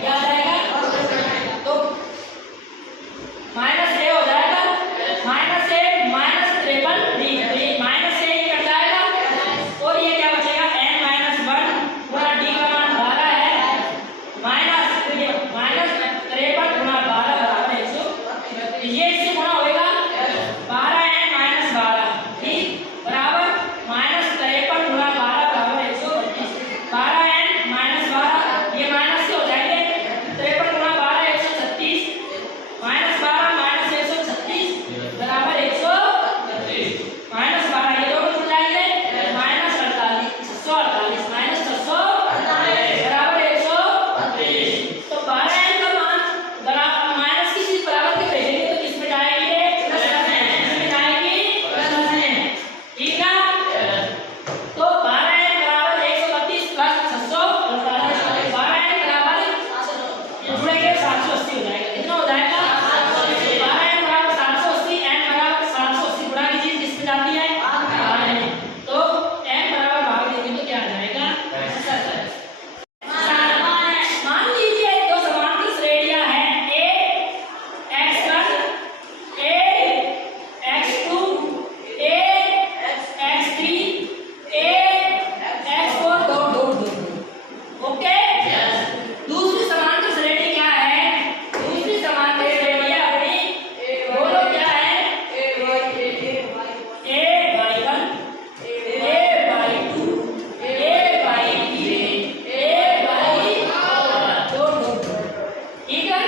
क्या आ जाएगा? तो माइनस ए हो जाएगा, माइनस ए माइनस 53D, तो ये माइनस ए कट जाएगा और ये क्या बचेगा n माइनस 1 गुणा d का मान 12 है माइनस माइनस 53 गुणा 12 बराबर 100, ये इससे गुणा होएगा 12n माइनस 12 ठीक बराबर माइनस 53 गुणा 12 बराबर 132, 12n माइनस 12 ये माइनस से हो जाएंगे 53 गुणा 12 136 माइनस 12 माइनस 136 बराबर 132 माइनस 12 ये दोनों जुड़ जाएंगे माइनस 648 माइनस 648 बराबर 132, तो 12n का मान बराबर माइनस की चीज बराबर के भेजेंगे तो किस में जाएंगे प्लस में जाएंगे प्लस में ठीक है। तो 12n बराबर 132 प्लस 648 12n बराबर जुड़ेंगे 780 हो जाएगा, कितना हो जाएगा 12n बराबर 780 n बराबर 780 गुणा की चीज किस में जाती है तो n बराबर भाग देंगे तो क्या आ जाएगा 70। मान लीजिए दो समांतर श्रेणियां हैं a x1 a x2 a x3 a x4 dot dot dot okay. दूसरी समांतर श्रेणी क्या है? दूसरी समांतर श्रेणी है अपनी बोलो क्या है a by 1 a by 2 a by 3 a by 4 ठीक है।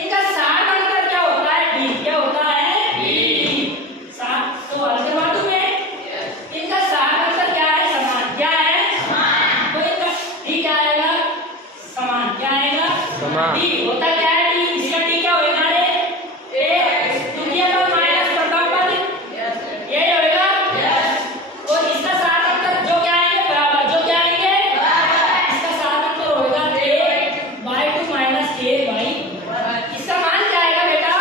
इनका सार अंतर क्या होता है b, क्या होता है b सात तो अलग बातों में इनका सार अंतर क्या है समान, क्या है समान, तो इनका d क्या आएगा समान, क्या आएगा समान। d होता क्या है d, इसका d क्या होएगा रे a दुनिया का माइनस प्रथम पद ये होएगा और इसका सार अंतर जो क्या आएंगे बराबर, जो क्या आएंगे इसका सार अंतर होएगा a by 2 minus a by इसका मान क्या आएगा बेटा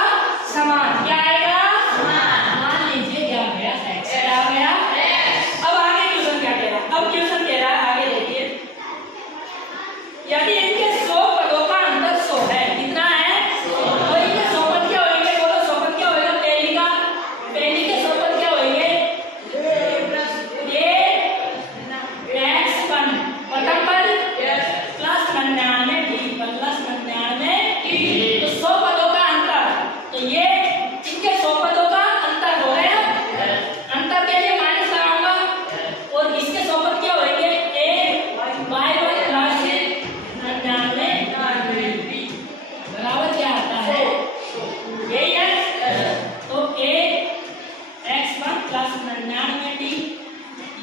समान, क्या आएगा समान। मान लीजिए क्या आ गया x, क्या आ गया x। अब आगे क्वेश्चन क्या कह रहा है, अब क्वेश्चन कह रहा है आगे देखिए यदि इनके 100 पदों का अंतर 100 है, कितना है 100, तो इनके 100 पद क्या होंगे बोलो, 100 पद क्या होगा पहली के 100 पद क्या होंगे a x1 प्रथम पद प्लस 99 प्लस 99 तो 100 पदों का अंतर, तो ये इनके 100 पदों का अंतर हो रहे हैं, अंतर के लिए माइनस लगाऊंगा और इसके 100 पद क्या होंगे a by 1 प्लस 99 बराबर क्या आता है यही है, तो a x1 प्लस 99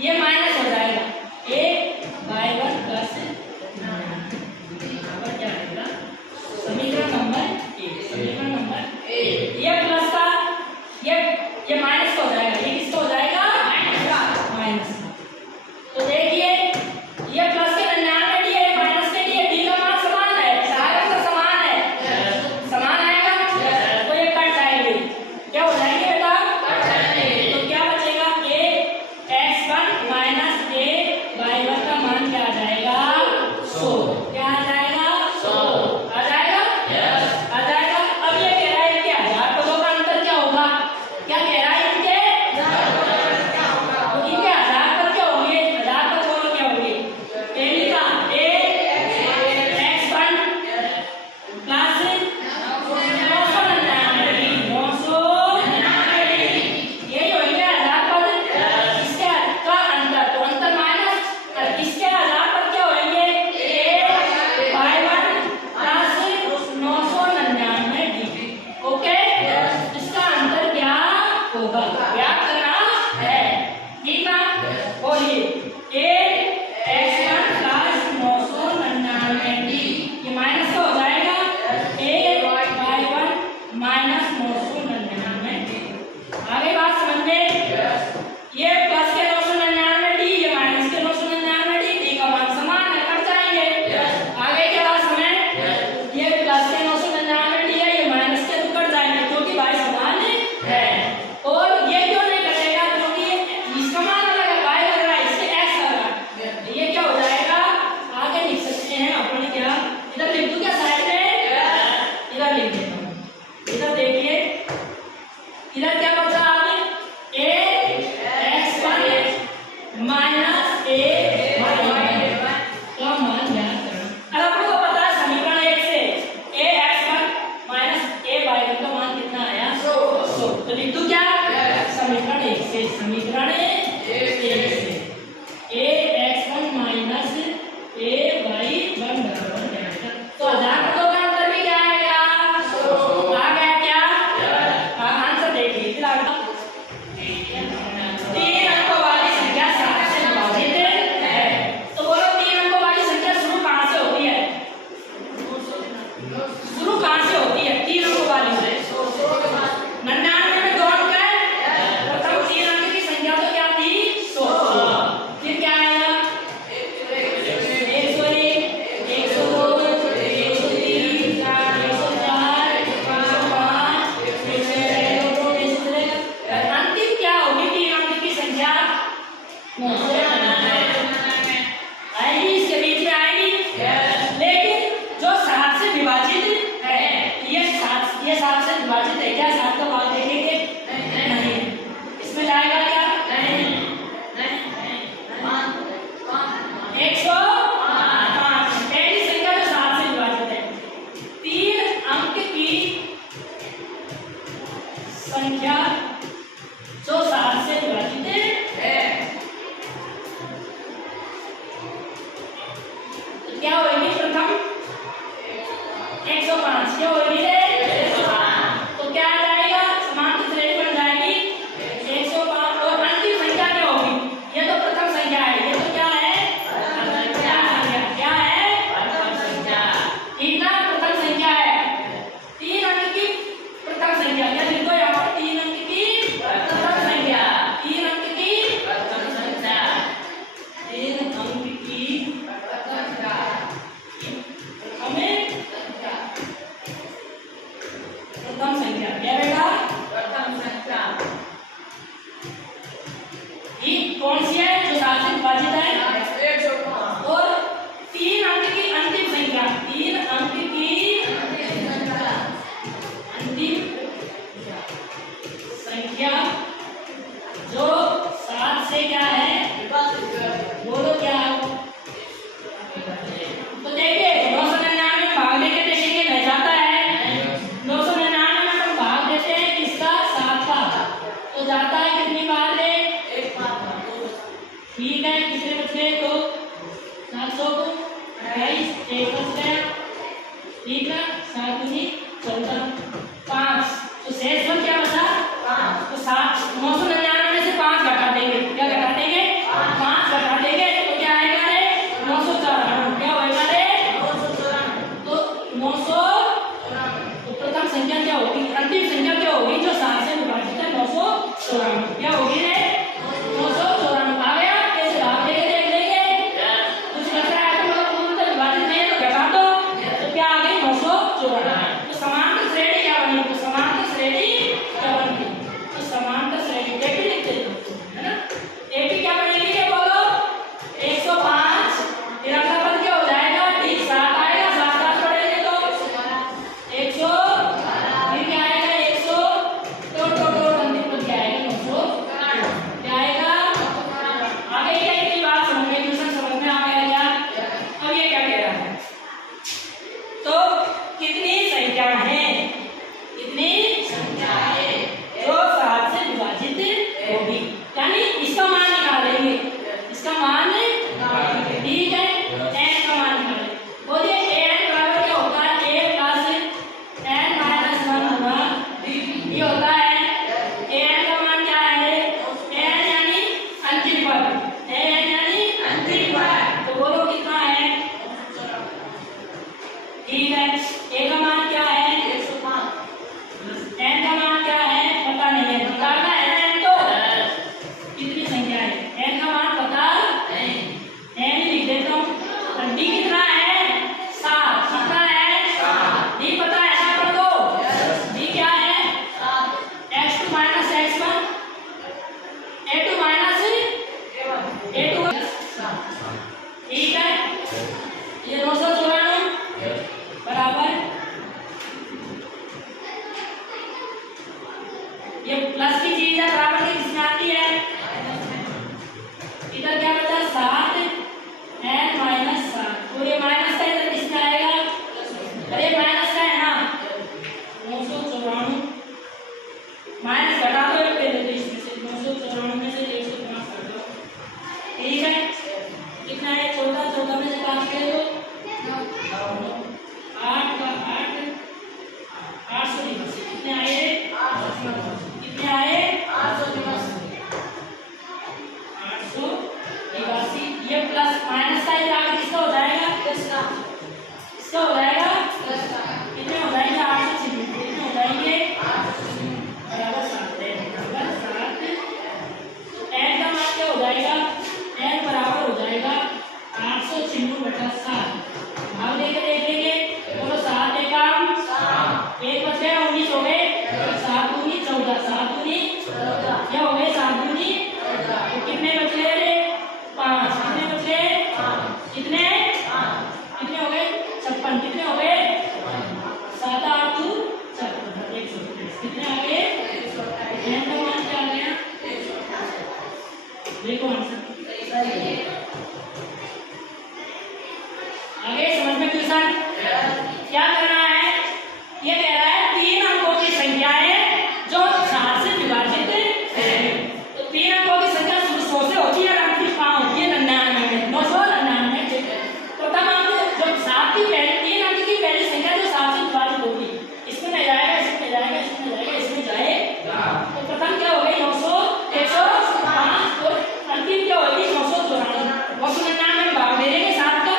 ये माइनस हो जाएगा a by 1 प्लस 99 बराबर क्या आएगा समीकरण नंबर 1, समीकरण नंबर 1 ये प्लस का ये माइनस का हो जाएगा, ये किसका हो जाएगा माइनस का। तो देखिए ये प्लस के 99 है माइनस के लिए d का मान समान है, सारे का समान है समान आएगा तो ये कट जाएंगे, क्या हो जाएंगे बेटा कट जाएंगे, तो क्या बचेगा a x1 minus a by 1 का मान क्या आ जाएगा 100, क्या आ जाएगा 100 आ जाएगा आ जाएगा। अब ये कह रहा है कि 1000 पदों का अंतर क्या होगा, क्या कह रहा है इनके 1000 पदों का अंतर क्या होगा, तो इनके 1000 पद क्या होंगे 1000 पद बोलो क्या होंगे पहली का a x1 प्लस 999 यही होंगे 1000 पद, इसके का अंतर तो अंतर माइनस, इसके 1000 पद क्या होंगे a by 1 प्लस 999 ओके। इसका अंतर क्या होगा याद करना है ठीक है। बोलिए a x1 प्लस 999 ये माइनस का हो जाएगा a by 1 माइनस 999 आगे बात समझ में, ये प्लस के 999 ये माइनस के 999 d का मान समान है कट जाएंगे। आगे क्या बात समझ, ये प्लस के 999 है ये माइनस के तो कट जाएंगे क्योंकि भाई समान है और ये क्यों नहीं 7 दूनी 14 5 तो शेष बन क्या बचा 5 तो 999 में से 5 घटा देंगे क्या घटा देंगे 5 घटा देंगे तो क्या आएगा रे 994 क्या होएगा रे 994 तो 900 तो प्रथम संख्या क्या होगी अंतिम संख्या क्या होगी जो 7 से विभाजित है 994 क्या होगी रे 994 आ गया कैसे भाग देंगे देख लेंगे कुछ लग रहा है तो मतलब पूर्ण विभाजित नहीं है तो घटा दो तो क्या आ गई 994 तो समांतर श्रेणी क्या बनी तो समांतर श्रेणी क्या बनी तो समांतर श्रेणी एटी लिखते है ना एटी क्या बनेगी ये बोलो 105 फिर अगला पद क्या हो जाएगा ठीक 7 आएगा 7 7 पढ़ेंगे तो 100 फिर क्या आएगा 100 तो अंतिम पद क्या आएगा 900 क्या आएगा आगे क्या इतनी बात समझ में ट्यूशन समझ में आ गया क्या अब ये क्या कह रहा है तो कितनी संख्या है कितनी संख्या है जो 7 से विभाजित होगी यानी इसका मान निकालेंगे इसका मान ठीक है n का मान निकालेंगे बोलिए n बराबर क्या होता है a प्लस n माइनस 1 होगा ये होता है n का मान क्या है n यानी अंतिम पद n यानी अंतिम पद तो बोलो कितना है ठीक है a का मान क्या है 105 n का मान क्या है पता नहीं है निकालना है ना n तो कितनी संख्या है n का मान पता नहीं n लिख देता हूँ d कितना है 7 पता है 7 d पता है ना पढ़ दो d क्या है 7 x2 minus x1 a2 minus a2 ठीक है ये 994 बराबर ये प्लस की चीज है बराबर की किसमें आती है इधर क्या बचा 7 n माइनस 7 और ये माइनस का इधर किसमें आएगा अरे माइनस का है ना 994 माइनस घटा दो एक पहले तो इसमें से 994 में से 105 कर दो ठीक है कितना है 14 में से 5 ले दो 8 का 8 889 कितने आए कितने आए 889 ये प्लस माइनस का इधर आगे किसका हो जाएगा इसका हो जाएगा कितने हो जाएंगे 896 कितने हो जाएंगे बराबर 7 तो n का मान क्या हो जाएगा n बराबर हो जाएगा 896/7 भाग देके देख लेंगे बोलो 7 एकम 1 बचे 19 हो गए 7 दूनी 14 7 दूनी 14 क्या हो गए 7 दूनी 14 तो कितने बचे रे 5 कितने बचे 5 कितने 5 कितने हो गए 56 कितने हो गए 7 8 2 56 128 कितने आ गए 128 n का मान क्या आ गया देखो आंसर आगे समझ में ट्यूशन क्या करना है ये कह रहा है 3 अंकों की संख्या है जो 7 से विभाजित है तो 3 अंकों की संख्या शुरू 100 से होती है और अंतिम कहाँ होती है 99 में 999 प्रथम अंक जो 7 की पहली 3 अंक की पहली संख्या जो 7 से विभाजित होगी इसमें नहीं जाएगा इसमें जाएगा इसमें जाएगा इसमें जाएगा तो प्रथम क्या हो गई 900 105 और अंतिम क्या होगी 994 999 में भाग दे देंगे 7 का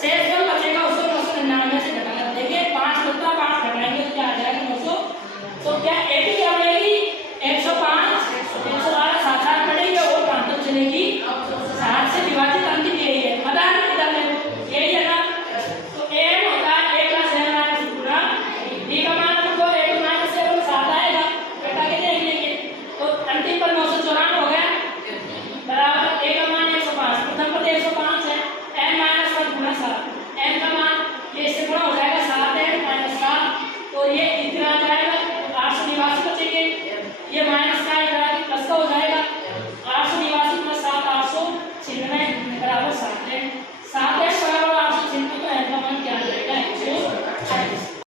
शेष जो बचेगा उसको 999 से घटा देंगे 5 बचता 5 घटाएंगे तो क्या आ जाएगा 900 तो क्या 80 क्या बनेगी 105 112 7 7 पड़ेगी और कहां तक चलेगी 7 से विभाजित अंतिम यही है पता है इधर में यही है ना तो m होता है 1 का n माइनस पूरा d का मान हमको 1 माइनस 7 आएगा घटा के देख लेंगे तो अंतिम पर 994 हो गया बराबर a का मान 105 प्रथम पद 105 है n माइनस 1 गुना 7 n का मान ये इससे गुणा हो जाएगा 7n माइनस 7 और ये इतना आ जाएगा तो 889 बचेंगे ये माइनस का इधर आके प्लस का हो जाएगा 889 + 7 896 बराबर 7 है